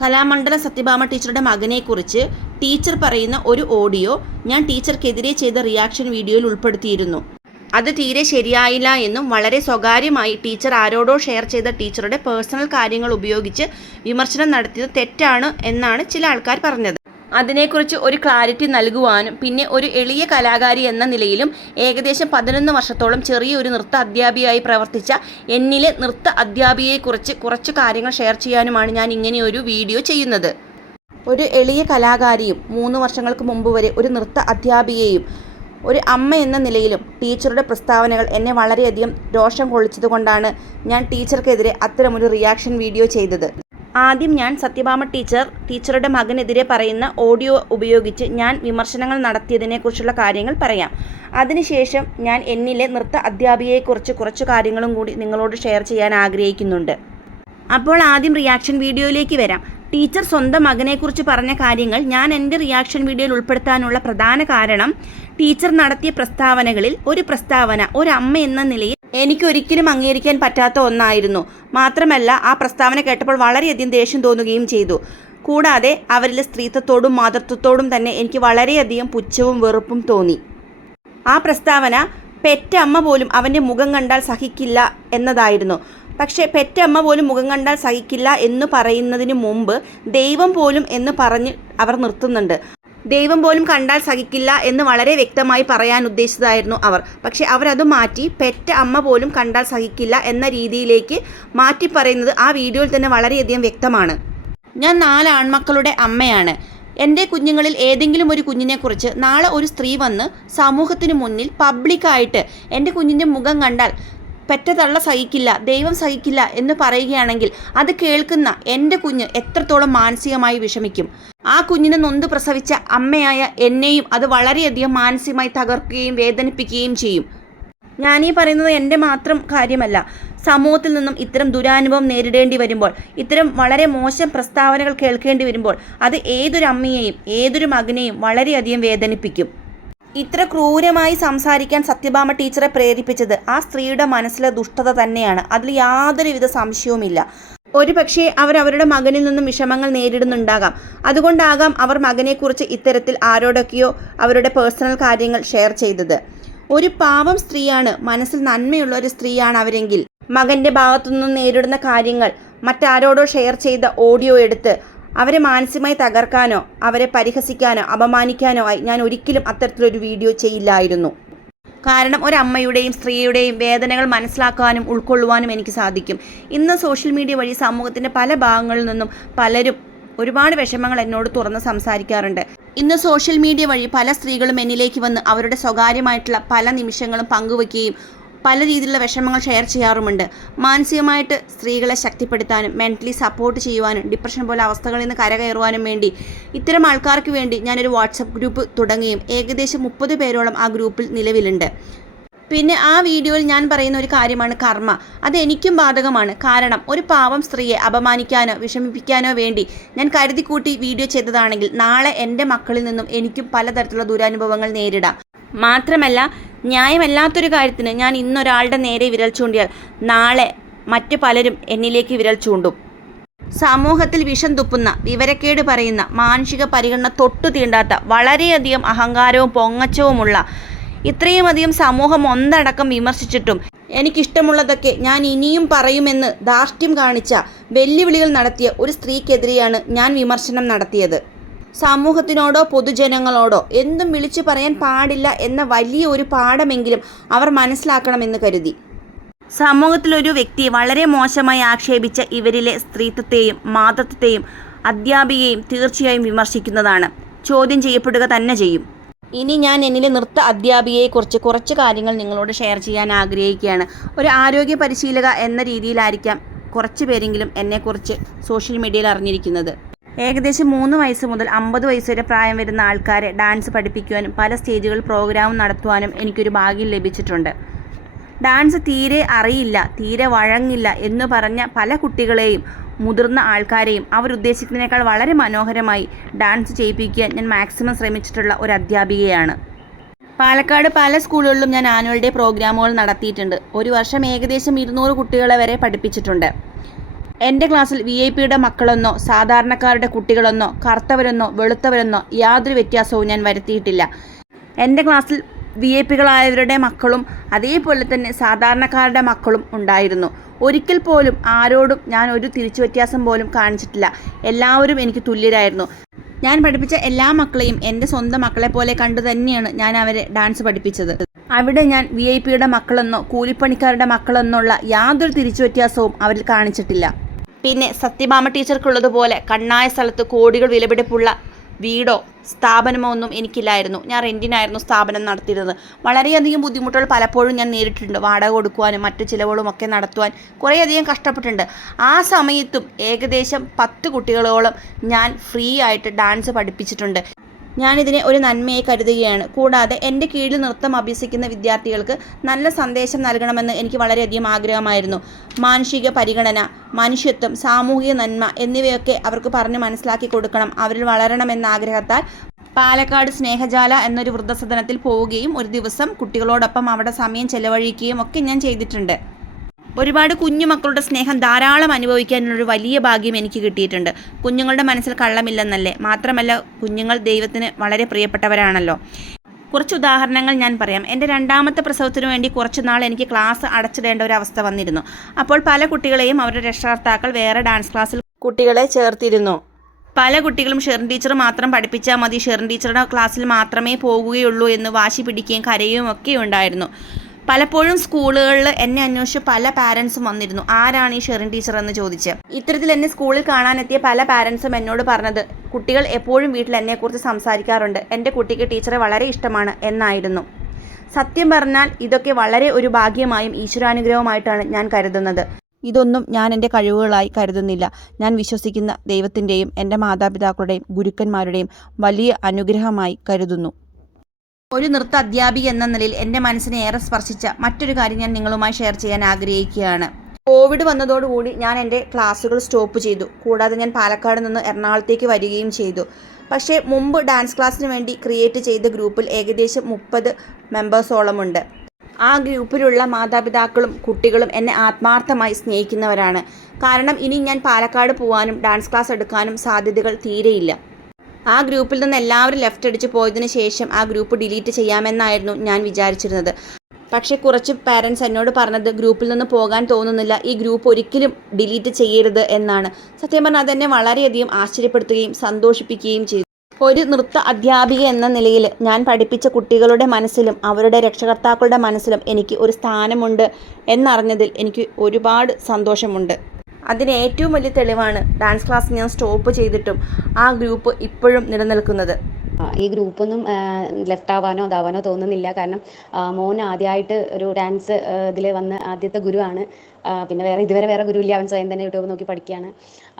കലാമണ്ഡലം സത്യഭാമ ടീച്ചറുടെ മകനെക്കുറിച്ച് ടീച്ചർ പറയുന്ന ഒരു ഓഡിയോ ഞാൻ ടീച്ചർക്കെതിരെ ചെയ്ത റിയാക്ഷൻ വീഡിയോയിൽ ഉൾപ്പെടുത്തിയിരുന്നു. അത് തീരെ ശരിയായില്ല എന്നും വളരെ സ്വകാര്യമായി ടീച്ചർ ആരോടോ ഷെയർ ചെയ്ത ടീച്ചറുടെ പേഴ്സണൽ കാര്യങ്ങൾ ഉപയോഗിച്ച് വിമർശനം നടത്തിയത് തെറ്റാണ് എന്നാണ് ചില ആൾക്കാർ പറഞ്ഞത്. അതിനെക്കുറിച്ച് ഒരു ക്ലാരിറ്റി നൽകുവാനും പിന്നെ ഒരു എളിയ കലാകാരി എന്ന നിലയിലും ഏകദേശം 11 വർഷത്തോളം ചെറിയൊരു നൃത്ത അധ്യാപികയായി പ്രവർത്തിച്ച എന്നിലെ നൃത്ത അധ്യാപികയെക്കുറിച്ച് കുറച്ച് കാര്യങ്ങൾ ഷെയർ ചെയ്യാനുമാണ് ഞാൻ ഇങ്ങനെയൊരു വീഡിയോ ചെയ്യുന്നത്. ഒരു എളിയ കലാകാരിയും 3 വർഷങ്ങൾക്ക് മുമ്പ് വരെ ഒരു നൃത്ത അധ്യാപികയും ഒരു അമ്മ എന്ന നിലയിലും ടീച്ചറുടെ പ്രസ്താവനകൾ എന്നെ വളരെയധികം രോഷം കൊള്ളിച്ചതുകൊണ്ടാണ് ഞാൻ ടീച്ചർക്കെതിരെ അത്തരമൊരു റിയാക്ഷൻ വീഡിയോ ചെയ്തത്. ആദ്യം ഞാൻ സത്യഭാമ ടീച്ചറുടെ മകനെതിരെ പറയുന്ന ഓഡിയോ ഉപയോഗിച്ച് ഞാൻ വിമർശനങ്ങൾ നടത്തിയതിനെക്കുറിച്ചുള്ള കാര്യങ്ങൾ പറയാം. അതിനുശേഷം ഞാൻ എന്നിലെ നൃത്ത അധ്യാപികയെക്കുറിച്ച് കുറച്ച് കാര്യങ്ങളും കൂടി നിങ്ങളോട് ഷെയർ ചെയ്യാൻ ആഗ്രഹിക്കുന്നുണ്ട്. അപ്പോൾ ആദ്യം റിയാക്ഷൻ വീഡിയോയിലേക്ക് വരാം. ടീച്ചർ സ്വന്തം മകനെക്കുറിച്ച് പറഞ്ഞ കാര്യങ്ങൾ ഞാൻ എൻ്റെ റിയാക്ഷൻ വീഡിയോയിൽ ഉൾപ്പെടുത്താനുള്ള പ്രധാന കാരണം ടീച്ചർ നടത്തിയ പ്രസ്താവനകളിൽ ഒരു പ്രസ്താവന ഒരു അമ്മ എന്ന നിലയിൽ എനിക്കൊരിക്കലും അംഗീകരിക്കാൻ പറ്റാത്ത ഒന്നായിരുന്നു. മാത്രമല്ല ആ പ്രസ്താവന കേട്ടപ്പോൾ വളരെയധികം ദേഷ്യം തോന്നുകയും ചെയ്തു. കൂടാതെ അവരിലെ സ്ത്രീത്വത്തോടും മാതൃത്വത്തോടും തന്നെ എനിക്ക് വളരെയധികം പുച്ഛവും വെറുപ്പും തോന്നി. ആ പ്രസ്താവന പെറ്റമ്മ പോലും അവൻ്റെ മുഖം കണ്ടാൽ സഹിക്കില്ല എന്നതായിരുന്നു. പക്ഷേ പെറ്റമ്മ പോലും മുഖം കണ്ടാൽ സഹിക്കില്ല എന്ന് പറയുന്നതിന് മുമ്പ് ദൈവം പോലും എന്ന് പറഞ്ഞ് അവർ നിർത്തുന്നുണ്ട്. ദൈവം പോലും കണ്ടാൽ സഹിക്കില്ല എന്ന് വളരെ വ്യക്തമായി പറയാൻ ഉദ്ദേശിച്ചതായിരുന്നു അവർ. പക്ഷേ അവരത് മാറ്റി പെറ്റ അമ്മ പോലും കണ്ടാൽ സഹിക്കില്ല എന്ന രീതിയിലേക്ക് മാറ്റി പറയുന്നത് ആ വീഡിയോയിൽ തന്നെ വളരെയധികം വ്യക്തമാണ്. ഞാൻ 4 ആൺമക്കളുടെ അമ്മയാണ്. എൻ്റെ കുഞ്ഞുങ്ങളിൽ ഏതെങ്കിലും ഒരു കുഞ്ഞിനെക്കുറിച്ച് നാളെ ഒരു സ്ത്രീ വന്ന് സമൂഹത്തിന് മുന്നിൽ പബ്ലിക്കായിട്ട് എൻ്റെ കുഞ്ഞിൻ്റെ മുഖം കണ്ടാൽ പെറ്റ തള്ള സഹിക്കില്ല, ദൈവം സഹിക്കില്ല എന്ന് പറയുകയാണെങ്കിൽ അത് കേൾക്കുന്ന എൻ്റെ കുഞ്ഞ് എത്രത്തോളം മാനസികമായി വിഷമിക്കും. ആ കുഞ്ഞിനെ നൊന്ത് പ്രസവിച്ച അമ്മയായ എന്നെയും അത് വളരെയധികം മാനസികമായി തകർക്കുകയും വേദനിപ്പിക്കുകയും ചെയ്യും. ഞാനീ പറയുന്നത് എൻ്റെ മാത്രം കാര്യമല്ല. സമൂഹത്തിൽ നിന്നും ഇത്തരം ദുരാനുഭവം നേരിടേണ്ടി വരുമ്പോൾ, ഇത്തരം വളരെ മോശം പ്രസ്താവനകൾ കേൾക്കേണ്ടി വരുമ്പോൾ അത് ഏതൊരു അമ്മയെയും ഏതൊരു മകനെയും വളരെയധികം വേദനിപ്പിക്കും. ഇത്ര ക്രൂരമായി സംസാരിക്കാൻ സത്യഭാമ ടീച്ചറെ പ്രേരിപ്പിച്ചത് ആ സ്ത്രീയുടെ മനസ്സിലെ ദുഷ്ടത തന്നെയാണ്. അതിൽ യാതൊരുവിധ സംശയവുമില്ല. ഒരു പക്ഷേ അവരുടെ മകനിൽ നിന്നും വിഷമങ്ങൾ നേരിടുന്നുണ്ടാകാം. അതുകൊണ്ടാകാം അവർ മകനെക്കുറിച്ച് ഇത്തരത്തിൽ ആരോടൊക്കെയോ അവരുടെ പേഴ്സണൽ കാര്യങ്ങൾ ഷെയർ ചെയ്തത്. ഒരു പാവം സ്ത്രീയാണ്, മനസ്സിൽ നന്മയുള്ള ഒരു സ്ത്രീയാണ് അവരെങ്കിൽ മകൻ്റെ ഭാഗത്തുനിന്നും നേരിടുന്ന കാര്യങ്ങൾ മറ്റാരോടോ ഷെയർ ചെയ്ത ഓഡിയോ എടുത്ത് അവരെ മാനസികമായി തകർക്കാനോ അവരെ പരിഹസിക്കാനോ അപമാനിക്കാനോ ആയി ഞാൻ ഒരിക്കലും അത്തരത്തിലൊരു വീഡിയോ ചെയ്യില്ലായിരുന്നു. കാരണം ഒരമ്മയുടെയും സ്ത്രീയുടെയും വേദനകൾ മനസ്സിലാക്കാനും ഉൾക്കൊള്ളുവാനും എനിക്ക് സാധിക്കും. ഇന്ന് സോഷ്യൽ മീഡിയ വഴി സമൂഹത്തിൻ്റെ പല ഭാഗങ്ങളിൽ നിന്നും പലരും ഒരുപാട് വിഷമങ്ങൾ എന്നോട് തുറന്ന് സംസാരിക്കാറുണ്ട്. ഇന്ന് സോഷ്യൽ മീഡിയ വഴി പല സ്ത്രീകളും എന്നിലേക്ക് വന്ന് അവരുടെ സ്വകാര്യമായിട്ടുള്ള പല നിമിഷങ്ങളും പങ്കുവയ്ക്കുകയും പല രീതിയിലുള്ള വിഷമങ്ങൾ ഷെയർ ചെയ്യാറുമുണ്ട്. മാനസികമായിട്ട് സ്ത്രീകളെ ശക്തിപ്പെടുത്താനും മെൻ്റലി സപ്പോർട്ട് ചെയ്യുവാനും ഡിപ്രഷൻ പോലെ അവസ്ഥകളിൽ നിന്ന് കരകയറുവാനും വേണ്ടി ഇത്തരം ആൾക്കാർക്ക് വേണ്ടി ഞാനൊരു വാട്സപ്പ് ഗ്രൂപ്പ് തുടങ്ങുകയും ഏകദേശം 30 പേരോളം ആ ഗ്രൂപ്പിൽ നിലവിലുണ്ട്. പിന്നെ ആ വീഡിയോയിൽ ഞാൻ പറയുന്ന ഒരു കാര്യമാണ് കർമ്മ. അത് എനിക്കും ബാധകമാണ്. കാരണം ഒരു പാവം സ്ത്രീയെ അപമാനിക്കാനോ വിഷമിപ്പിക്കാനോ വേണ്ടി ഞാൻ കരുതിക്കൂട്ടി വീഡിയോ ചെയ്തതാണെങ്കിൽ നാളെ എൻ്റെ മക്കളിൽ നിന്നും എനിക്കും പലതരത്തിലുള്ള ദുരനുഭവങ്ങൾ നേരിടാം. മാത്രമല്ല ന്യായമല്ലാത്തൊരു കാര്യത്തിന് ഞാൻ ഇന്നൊരാളുടെ നേരെ വിരൽ ചൂണ്ടിയാൽ നാളെ മറ്റു പലരും എന്നിലേക്ക് വിരൽ ചൂണ്ടും. സമൂഹത്തിൽ വിഷം തുപ്പുന്ന, വിവരക്കേട് പറയുന്ന, മാനുഷിക പരിഗണന തൊട്ടു തീണ്ടാത്ത, വളരെയധികം അഹങ്കാരവും പൊങ്ങച്ചവുമുള്ള ഇത്രയും അധികം സമൂഹം ഒന്നടക്കം വിമർശിച്ചിട്ടും എനിക്കിഷ്ടമുള്ളതൊക്കെ ഞാൻ ഇനിയും പറയുമെന്ന് ധാർഷ്ട്യം കാണിച്ച വെല്ലുവിളികൾ നടത്തിയ ഒരു സ്ത്രീക്കെതിരെയാണ് ഞാൻ വിമർശനം നടത്തിയത്. സമൂഹത്തിനോടോ പൊതുജനങ്ങളോടോ എന്തും വിളിച്ചു പറയാൻ പാടില്ല എന്ന വലിയ ഒരു പാഠമെങ്കിലും അവർ മനസ്സിലാക്കണമെന്ന് കരുതി. സമൂഹത്തിലൊരു വ്യക്തി വളരെ മോശമായി ആക്ഷേപിച്ച ഇവരിലെ സ്ത്രീത്വത്തെയും മാതൃത്വത്തെയും അധ്യാപികയും തീർച്ചയായും വിമർശിക്കുന്നതാണ്. ചോദ്യം ചെയ്യപ്പെടുക തന്നെ ചെയ്യും. ഇനി ഞാൻ എന്നിലെ നൃത്ത അധ്യാപികയെക്കുറിച്ച് കുറച്ച് കാര്യങ്ങൾ നിങ്ങളോട് ഷെയർ ചെയ്യാൻ ആഗ്രഹിക്കുകയാണ്. ഒരു ആരോഗ്യ പരിശീലക എന്ന രീതിയിലായിരിക്കാം കുറച്ച് പേരെങ്കിലും എന്നെക്കുറിച്ച് സോഷ്യൽ മീഡിയയിൽ അറിഞ്ഞിരിക്കുന്നത്. ഏകദേശം 3 വയസ്സ് മുതൽ 50 വയസ്സ് വരെ പ്രായം വരുന്ന ആൾക്കാരെ ഡാൻസ് പഠിപ്പിക്കുവാനും പല സ്റ്റേജുകളിൽ പ്രോഗ്രാം നടത്തുവാനും എനിക്കൊരു ഭാഗ്യം ലഭിച്ചിട്ടുണ്ട്. ഡാൻസ് തീരെ അറിയില്ല, തീരെ വഴങ്ങില്ല എന്ന് പറഞ്ഞ പല കുട്ടികളെയും മുതിർന്ന ആൾക്കാരെയും അവരുദ്ദേശിക്കുന്നതിനേക്കാൾ വളരെ മനോഹരമായി ഡാൻസ് ചെയ്യിപ്പിക്കാൻ ഞാൻ മാക്സിമം ശ്രമിച്ചിട്ടുള്ള ഒരു അധ്യാപികയാണ്. പാലക്കാട് പല സ്കൂളുകളിലും ഞാൻ ആനുവൽ ഡേ പ്രോഗ്രാമുകൾ നടത്തിയിട്ടുണ്ട്. ഒരു വർഷം ഏകദേശം 200 കുട്ടികളെ വരെ പഠിപ്പിച്ചിട്ടുണ്ട്. എൻ്റെ ക്ലാസ്സിൽ VIP-യുടെ മക്കളെന്നോ സാധാരണക്കാരുടെ കുട്ടികളെന്നോ കറുത്തവരെന്നോ വെളുത്തവരെന്നോ യാതൊരു വ്യത്യാസവും ഞാൻ വരുത്തിയിട്ടില്ല. എൻ്റെ ക്ലാസ്സിൽ VIP-കളായവരുടെ മക്കളും അതേപോലെ തന്നെ സാധാരണക്കാരുടെ മക്കളും ഉണ്ടായിരുന്നു. ഒരിക്കൽ പോലും ആരോടും ഞാൻ ഒരു തിരിച്ചു വ്യത്യാസം പോലും കാണിച്ചിട്ടില്ല. എല്ലാവരും എനിക്ക് തുല്യരായിരുന്നു. ഞാൻ പഠിപ്പിച്ച എല്ലാ മക്കളെയും എൻ്റെ സ്വന്തം മക്കളെ പോലെ കണ്ടു തന്നെയാണ് ഞാൻ അവരെ ഡാൻസ് പഠിപ്പിച്ചത്. അവിടെ ഞാൻ VIP-യുടെ മക്കളെന്നോ കൂലിപ്പണിക്കാരുടെ മക്കളെന്നുള്ള യാതൊരു തിരിച്ചു വ്യത്യാസവും അവരിൽ കാണിച്ചിട്ടില്ല. പിന്നെ സത്യഭാമ ടീച്ചർക്കുള്ളതുപോലെ കണ്ണായ സ്ഥലത്ത് കോടികൾ വിലപിടിപ്പുള്ള വീടോ സ്ഥാപനമോ ഒന്നും എനിക്കില്ലായിരുന്നു. ഞാൻ റെൻറ്റിനായിരുന്നു സ്ഥാപനം നടത്തിയിരുന്നത്. വളരെയധികം ബുദ്ധിമുട്ടുകൾ പലപ്പോഴും ഞാൻ നേരിട്ടിട്ടുണ്ട്. വാടക കൊടുക്കുവാനും മറ്റു ചിലവുകളും ഒക്കെ നടത്തുവാൻ കുറേയധികം കഷ്ടപ്പെട്ടിട്ടുണ്ട്. ആ സമയത്തും ഏകദേശം 10 കുട്ടികളോളം ഞാൻ ഫ്രീ ആയിട്ട് ഡാൻസ് പഠിപ്പിച്ചിട്ടുണ്ട്. ഞാനിതിനെ ഒരു നന്മയായി കരുതുകയാണ്. കൂടാതെ എൻ്റെ കീഴിൽ നൃത്തം അഭ്യസിക്കുന്ന വിദ്യാർത്ഥികൾക്ക് നല്ല സന്ദേശം നൽകണമെന്ന് എനിക്ക് വളരെയധികം ആഗ്രഹമായിരുന്നു. മാനുഷിക പരിഗണന, മനുഷ്യത്വം, സാമൂഹിക നന്മ എന്നിവയൊക്കെ അവർക്ക് പറഞ്ഞ് മനസ്സിലാക്കി കൊടുക്കണം. അവരിൽ വളരണമെന്ന ആഗ്രഹത്താൽ പാലക്കാട് സ്നേഹജാല എന്നൊരു വൃദ്ധസദനത്തിൽ പോവുകയും ഒരു ദിവസം കുട്ടികളോടൊപ്പം അവിടെ സമയം ചെലവഴിക്കുകയും ഒക്കെ ഞാൻ ചെയ്തിട്ടുണ്ട്. ഒരുപാട് കുഞ്ഞു മക്കളുടെ സ്നേഹം ധാരാളം അനുഭവിക്കാനുള്ളൊരു വലിയ ഭാഗ്യം എനിക്ക് കിട്ടിയിട്ടുണ്ട്. കുഞ്ഞുങ്ങളുടെ മനസ്സിൽ കള്ളമില്ലെന്നല്ലേ. മാത്രമല്ല കുഞ്ഞുങ്ങൾ ദൈവത്തിന് വളരെ പ്രിയപ്പെട്ടവരാണല്ലോ. കുറച്ച് ഉദാഹരണങ്ങൾ ഞാൻ പറയാം. എൻ്റെ 2ാമത്തെ പ്രസവത്തിനു വേണ്ടി കുറച്ച് നാൾ എനിക്ക് ക്ലാസ് അടച്ചിടേണ്ട ഒരു അവസ്ഥ വന്നിരുന്നു. അപ്പോൾ പല കുട്ടികളെയും അവരുടെ രക്ഷകർത്താക്കൾ വേറെ ഡാൻസ് ക്ലാസ്സിൽ കുട്ടികളെ ചേർത്തിരുന്നു. പല കുട്ടികളും ഷെറിൻ ടീച്ചർ മാത്രം പഠിപ്പിച്ചാൽ മതി, ഷെറിൻ ടീച്ചറുടെ ക്ലാസ്സിൽ മാത്രമേ പോകുകയുള്ളൂ എന്ന് വാശി പിടിക്കുകയും കരയുകയും ഒക്കെ ഉണ്ടായിരുന്നു. പലപ്പോഴും സ്കൂളുകളിൽ എന്നെ അന്വേഷിച്ച് പല പാരൻസും വന്നിരുന്നു. ആരാണ് ഈ ഷെറിൻ ടീച്ചർ എന്ന് ചോദിച്ച്. ഇത്തരത്തിൽ എന്നെ സ്കൂളിൽ കാണാനെത്തിയ പല പാരൻസും എന്നോട് പറഞ്ഞത് കുട്ടികൾ എപ്പോഴും വീട്ടിൽ എന്നെക്കുറിച്ച് സംസാരിക്കാറുണ്ട്, എൻ്റെ കുട്ടിക്ക് ടീച്ചറെ വളരെ ഇഷ്ടമാണ് എന്നായിരുന്നു. സത്യം പറഞ്ഞാൽ ഇതൊക്കെ വളരെ ഒരു ഭാഗ്യമായും ഈശ്വരാനുഗ്രഹമായിട്ടാണ് ഞാൻ കരുതുന്നത്. ഇതൊന്നും ഞാൻ എൻ്റെ കഴിവുകളായി കരുതുന്നില്ല. ഞാൻ വിശ്വസിക്കുന്ന ദൈവത്തിൻ്റെയും എൻ്റെ മാതാപിതാക്കളുടെയും ഗുരുക്കന്മാരുടെയും വലിയ അനുഗ്രഹമായി കരുതുന്നു. ഒരു നൃത്ത അധ്യാപിക എന്ന നിലയിൽ എൻ്റെ മനസ്സിനെ ഏറെ സ്പർശിച്ച മറ്റൊരു കാര്യം ഞാൻ നിങ്ങളുമായി ഷെയർ ചെയ്യാൻ ആഗ്രഹിക്കുകയാണ്. കോവിഡ് വന്നതോടുകൂടി ഞാൻ എൻ്റെ ക്ലാസ്സുകൾ സ്റ്റോപ്പ് ചെയ്തു. കൂടാതെ ഞാൻ പാലക്കാട് നിന്ന് എറണാകുളത്തേക്ക് വരികയും ചെയ്തു. പക്ഷേ മുമ്പ് ഡാൻസ് ക്ലാസ്സിന് വേണ്ടി ക്രിയേറ്റ് ചെയ്ത ഗ്രൂപ്പിൽ ഏകദേശം 30 മെമ്പേഴ്സോളമുണ്ട്. ആ ഗ്രൂപ്പിലുള്ള മാതാപിതാക്കളും കുട്ടികളും എന്നെ ആത്മാർത്ഥമായി സ്നേഹിക്കുന്നവരാണ്. കാരണം ഇനി ഞാൻ പാലക്കാട് പോകാനും ഡാൻസ് ക്ലാസ് എടുക്കാനും സാധ്യതകൾ തീരെയില്ല. ആ ഗ്രൂപ്പിൽ നിന്ന് എല്ലാവരും ലെഫ്റ്റ് അടിച്ച് പോയതിനു ശേഷം ആ ഗ്രൂപ്പ് ഡിലീറ്റ് ചെയ്യാമെന്നായിരുന്നു ഞാൻ വിചാരിച്ചിരുന്നത്. പക്ഷേ കുറച്ച് പാരൻസ് എന്നോട് പറഞ്ഞത് ഗ്രൂപ്പിൽ നിന്ന് പോകാൻ തോന്നുന്നില്ല, ഈ ഗ്രൂപ്പ് ഒരിക്കലും ഡിലീറ്റ് ചെയ്യരുത് എന്നാണ്. സത്യം പറഞ്ഞാൽ അതെന്നെ വളരെയധികം ആശ്ചര്യപ്പെടുത്തുകയും സന്തോഷിപ്പിക്കുകയും ചെയ്തു. ഒരു നൃത്ത അധ്യാപിക എന്ന നിലയിൽ ഞാൻ പഠിപ്പിച്ച കുട്ടികളുടെ മനസ്സിലും അവരുടെ രക്ഷകർത്താക്കളുടെ മനസ്സിലും എനിക്ക് ഒരു സ്ഥാനമുണ്ട് എന്നറിഞ്ഞതിൽ എനിക്ക് ഒരുപാട് സന്തോഷമുണ്ട്. അതിന് ഏറ്റവും വലിയ തെളിവാണ് ഡാൻസ് ക്ലാസ് ഞാൻ സ്റ്റോപ്പ് ചെയ്തിട്ടും ആ ഗ്രൂപ്പ് ഇപ്പോഴും നിലനിൽക്കുന്നത്. ഈ ഗ്രൂപ്പൊന്നും ലെഫ്റ്റ് ആവാനോ ഇതാവാനോ തോന്നുന്നില്ല. കാരണം മോൻ ആദ്യമായിട്ട് ഒരു ഡാൻസ് ഇതിൽ വന്ന് ആദ്യത്തെ ഗുരുവാണ്. പിന്നെ ഇതുവരെ വേറെ ഗുരുവില്ല. അവൻ സ്വയം തന്നെ യൂട്യൂബ് നോക്കി പഠിക്കുകയാണ്.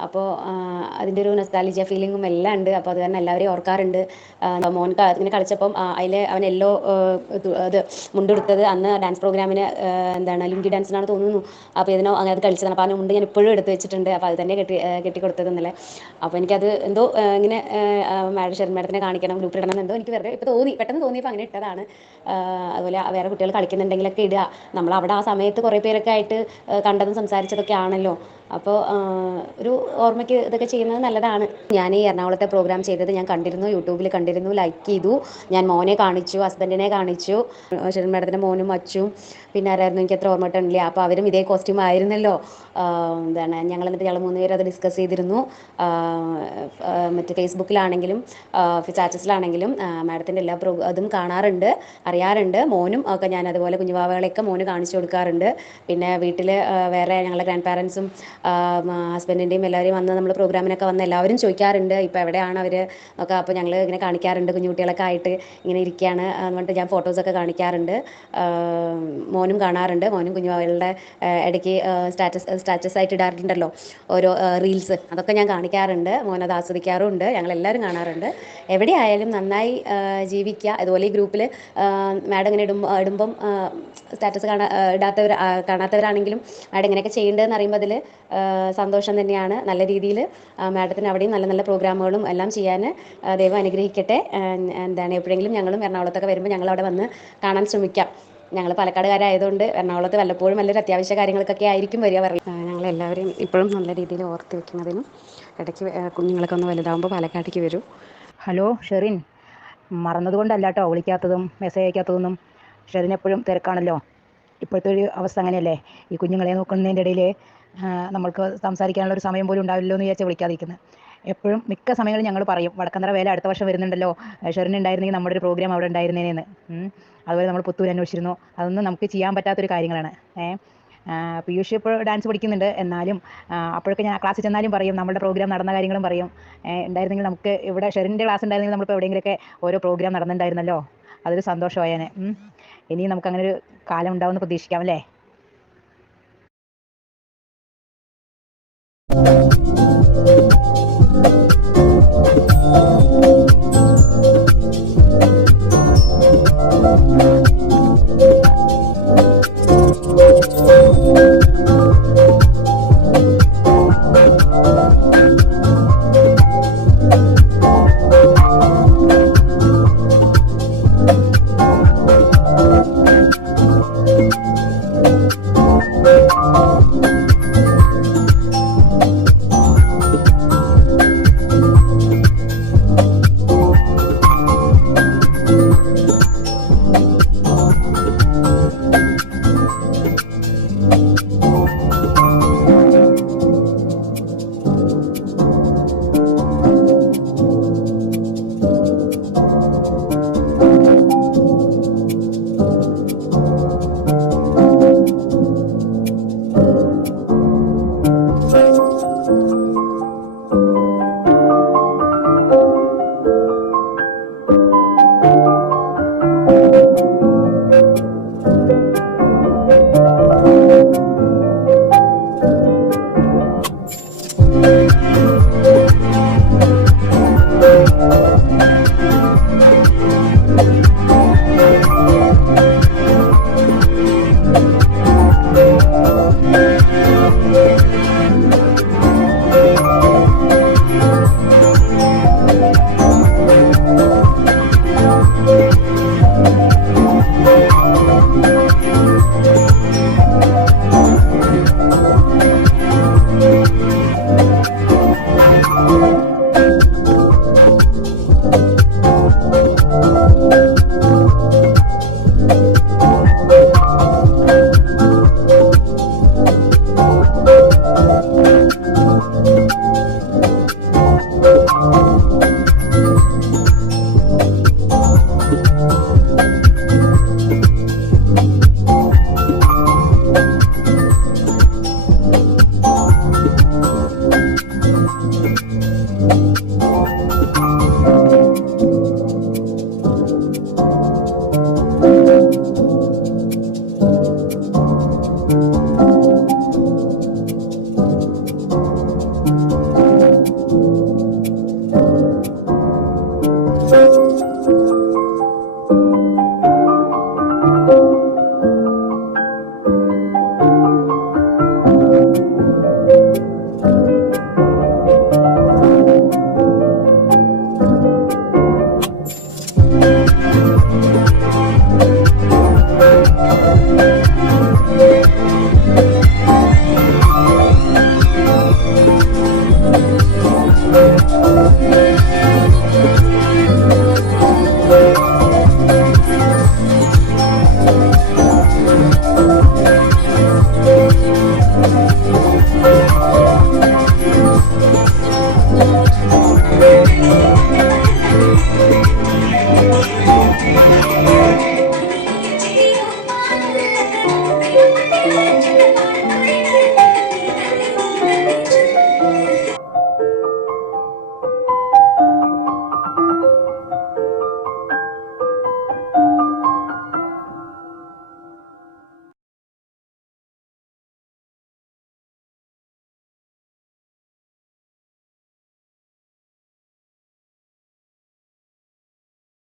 അപ്പോൾ അതിൻ്റെ ഒരു നൊസ്റ്റാൾജിയ ഫീലിങ്ങും എല്ലാം ഉണ്ട്. അപ്പോൾ അത് കാരണം എല്ലാവരെയും ഓർക്കാറുണ്ട്. മോൻ ഇങ്ങനെ കളിച്ചപ്പം അതിൽ അവൻ യെല്ലോ അത് മുണ്ടെടുത്തത് അന്ന് ഡാൻസ് പ്രോഗ്രാമിന് ലുങ്കി ഡാൻസിനാണ് തോന്നുന്നു. അപ്പോൾ ഇതിനോ അങ്ങനെ അത് കളിച്ചതാണ്. അപ്പോൾ അതിന് മുണ്ട് ഞാൻ ഇപ്പോഴും എടുത്ത് വെച്ചിട്ടുണ്ട്. അപ്പോൾ അത് തന്നെ കെട്ടിക്കൊടുത്തത് ഇന്നലെ. അപ്പോൾ എനിക്കത് എന്തോ ഇങ്ങനെ ഷെറിൻ മാഡത്തിനെ കാണിക്കണം, ഗ്രൂപ്പിൽ ഇടണം എന്തോ എനിക്ക് വെറുതെ ഇപ്പോൾ പെട്ടെന്ന് തോന്നിയപ്പോൾ അങ്ങനെ ഇട്ടതാണ്. അതുപോലെ വേറെ കുട്ടികൾ കളിക്കുന്നുണ്ടെങ്കിലൊക്കെ ഇടുക. നമ്മൾ അവിടെ ആ സമയത്ത് കുറേ പേരൊക്കെ ആയിട്ട് കണ്ടതും സംസാരിച്ചതൊക്കെ ആണല്ലോ. അപ്പോൾ ഒരു ഓർമ്മയ്ക്ക് ഇതൊക്കെ ചെയ്യുന്നത് നല്ലതാണ്. ഞാൻ ഈ എറണാകുളത്തെ പ്രോഗ്രാം ചെയ്തത് ഞാൻ കണ്ടിരുന്നു, യൂട്യൂബിൽ കണ്ടിരുന്നു, ലൈക്ക് ചെയ്തു. ഞാൻ മോനെ കാണിച്ചു, ഹസ്ബൻഡിനെ കാണിച്ചു, ഷെറിൻ മാഡത്തിൻ്റെ മോനും അച്ചും പിന്നെ ആരായിരുന്നു എനിക്ക് എത്ര ഓർമ്മ കിട്ടണില്ല. അപ്പോൾ അവരും ഇതേ കോസ്റ്റ്യൂം ആയിരുന്നല്ലോ. ഞങ്ങൾ എന്നിട്ട് ഞങ്ങൾ 3 പേരും അത് ഡിസ്കസ് ചെയ്തിരുന്നു. മറ്റ് ഫേസ്ബുക്കിലാണെങ്കിലും ചാറ്റസിലാണെങ്കിലും മാഡത്തിൻ്റെ എല്ലാ അതും കാണാറുണ്ട്, അറിയാറുണ്ട്. മോനും ഒക്കെ ഞാൻ അതുപോലെ കുഞ്ഞുവാവകളെയൊക്കെ മോന് കാണിച്ചു കൊടുക്കാറുണ്ട്. പിന്നെ വീട്ടിൽ വേറെ ഞങ്ങളുടെ ഗ്രാൻഡ് പാരൻസും ഹസ്ബൻഡിൻ്റെയും എല്ലാവരും വന്ന് നമ്മൾ പ്രോഗ്രാമിനൊക്കെ വന്ന് എല്ലാവരും ചോദിക്കാറുണ്ട് ഇപ്പോൾ എവിടെയാണ് അവർ ഒക്കെ. അപ്പോൾ ഞങ്ങൾ ഇങ്ങനെ കാണിക്കാറുണ്ട്, കുഞ്ഞുകുട്ടികളൊക്കെ ആയിട്ട് ഇങ്ങനെ ഇരിക്കുകയാണ് എന്നിട്ട് ഞാൻ ഫോട്ടോസൊക്കെ കാണിക്കാറുണ്ട്. മോനും കാണാറുണ്ട്. മോനും കുഞ്ഞുവാവകളുടെ ഇടയ്ക്ക് സ്റ്റാറ്റസ് ആയിട്ട് ഇടാറുണ്ടല്ലോ ഓരോ റീൽസ്, അതൊക്കെ ഞാൻ കാണിക്കാറുണ്ട്. മോനത് ആസ്വദിക്കാറുമുണ്ട്. ഞങ്ങളെല്ലാവരും കാണാറുണ്ട്. എവിടെയായാലും നന്നായി ജീവിക്കുക. അതുപോലെ ഈ ഗ്രൂപ്പിൽ മാഡം ഇങ്ങനെ ഇടുമ്പം സ്റ്റാറ്റസ് കാണാത്തവരാണെങ്കിലും മാഡം ഇങ്ങനെയൊക്കെ ചെയ്യേണ്ടതെന്ന് അറിയുമ്പോൾ അതിൽ സന്തോഷം തന്നെയാണ്. നല്ല രീതിയിൽ മാഡത്തിന് അവിടെയും നല്ല നല്ല പ്രോഗ്രാമുകളും എല്ലാം ചെയ്യാൻ ദൈവം അനുഗ്രഹിക്കട്ടെ. എപ്പോഴെങ്കിലും ഞങ്ങളും എറണാകുളത്തൊക്കെ വരുമ്പോൾ ഞങ്ങൾ അവിടെ വന്ന് കാണാൻ ശ്രമിക്കാം. ഞങ്ങൾ പാലക്കാടുകാരായതുകൊണ്ട് എറണാകുളത്ത് വല്ലപ്പോഴും വലിയൊരു അത്യാവശ്യ കാര്യങ്ങൾക്കൊക്കെ ആയിരിക്കും വരിക. ഞങ്ങൾ എല്ലാവരെയും ഇപ്പോഴും നല്ല രീതിയിൽ ഓർത്ത് വെക്കുന്നതിനും ഇടയ്ക്ക് കുഞ്ഞുങ്ങളൊക്കെ ഒന്ന് വലുതാകുമ്പോൾ പാലക്കാട്ടേക്ക് വരും. ഹലോ ഷെറിൻ, മറന്നതുകൊണ്ടല്ല കേട്ടോ വിളിക്കാത്തതും മെസ്സേജ് അയക്കാത്തതൊന്നും. ഷെറിൻ എപ്പോഴും തിരക്കാണല്ലോ. ഇപ്പോഴത്തെ ഒരു അവസ്ഥ അങ്ങനെയല്ലേ, ഈ കുഞ്ഞുങ്ങളെ നോക്കുന്നതിൻ്റെ ഇടയിൽ നമ്മൾക്ക് സംസാരിക്കാനുള്ള ഒരു സമയം പോലും ഉണ്ടാവില്ലല്ലോ എന്ന് വിചാരിച്ചാൽ വിളിക്കാതിരിക്കുന്നത്. എപ്പോഴും മിക്ക സമയങ്ങളും ഞങ്ങൾ പറയും വടക്കന്തറ വേല അടുത്ത വർഷം വരുന്നുണ്ടല്ലോ, ഷെറിൻ ഉണ്ടായിരുന്നെങ്കിൽ നമ്മുടെ ഒരു പ്രോഗ്രാം അവിടെ ഉണ്ടായിരുന്നേനെന്ന്. അതുപോലെ നമ്മൾ പുത്തൂർ അന്വേഷിച്ചിരുന്നു. അതൊന്നും നമുക്ക് ചെയ്യാൻ പറ്റാത്തൊരു കാര്യങ്ങളാണ്. പീയൂഷ് ഇപ്പോൾ ഡാൻസ് പഠിക്കുന്നുണ്ട്, എന്നാലും അപ്പോഴൊക്കെ ഞാൻ ക്ലാസ്സിൽ ചെന്നാലും പറയും നമ്മുടെ പ്രോഗ്രാം നടന്ന കാര്യങ്ങളും പറയും. ഉണ്ടായിരുന്നെങ്കിൽ നമുക്ക് ഇവിടെ ഷെറിൻ്റെ ക്ലാസ് ഉണ്ടായിരുന്നെങ്കിൽ നമ്മളിപ്പോൾ എവിടെയെങ്കിലുമൊക്കെ ഓരോ പ്രോഗ്രാം നടന്നിട്ടുണ്ടായിരുന്നല്ലോ, അതൊരു സന്തോഷമായേനെ. ഇനിയും നമുക്ക് അങ്ങനെ ഒരു കാലം ഉണ്ടാവുമെന്ന് പ്രതീക്ഷിക്കാം അല്ലേ.